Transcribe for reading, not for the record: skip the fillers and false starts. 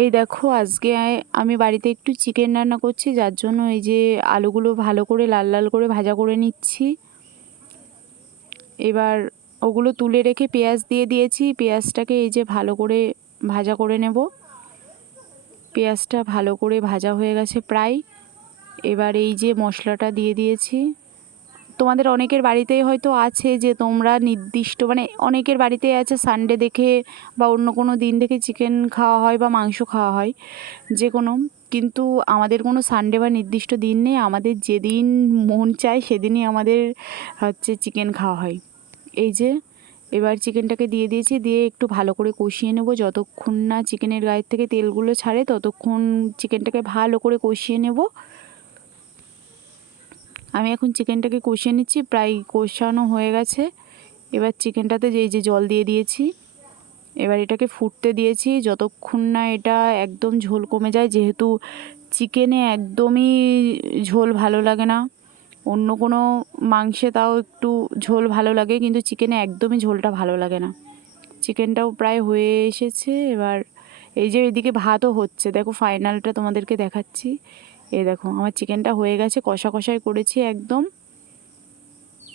এই দেখো আজকে আমি বাড়িতে একটু চিকেন রান্না করছি, যার জন্য এই যে আলুগুলো ভালো করে লাল লাল করে ভাজা করে নিচ্ছি। এবার ওগুলো তুলে রেখে পেঁয়াজ দিয়ে দিয়েছি। পেঁয়াজটাকে এই যে ভালো করে ভাজা করে নেব। পেঁয়াজটা ভালো করে ভাজা হয়ে গেছে প্রায়। এবার এই যে মশলাটা দিয়ে দিয়েছি। তোমাদের অনেকের বাড়িতেই হয়তো আছে যে তোমরা নির্দিষ্ট মানে অনেকের বাড়িতেই আছে সানডে দেখে বা অন্য কোনো দিন দেখে চিকেন খাওয়া হয় বা মাংস খাওয়া হয় যে কোনো। কিন্তু আমাদের কোনো সানডে বা নির্দিষ্ট দিন নেই, আমাদের যেদিন মন চায় সেদিনই আমাদের হচ্ছে চিকেন খাওয়া হয়। এই যে এবার চিকেনটাকে দিয়ে দিয়েছি, দিয়ে একটু ভালো করে কষিয়ে নেব। যতক্ষণ না চিকেনের গায়ের থেকে তেলগুলো ছাড়ে ততক্ষণ চিকেনটাকে ভালো করে কষিয়ে নেব। আমি এখন চিকেনটাকে কষিয়ে নিচ্ছি, প্রায় কষানো হয়ে গেছে। এবার চিকেনটাতে যে জল দিয়ে দিয়েছি। এবার এটাকে ফুটতে দিয়েছি যতক্ষণ না এটা একদম ঝোল কমে যায়, যেহেতু চিকেনে একদমই ঝোল ভালো লাগে না। অন্য কোনো মাংসে তাও একটু ঝোল ভালো লাগে, কিন্তু চিকেনে একদমই ঝোলটা ভালো লাগে না। চিকেনটাও প্রায় হয়ে এসেছে। এবার এই যে এদিকে ভাতও হচ্ছে, দেখো ফাইনালটা তোমাদেরকে দেখাচ্ছি। এই দেখো আমার চিকেনটা হয়ে গেছে, কষা কষাই করেছি একদম।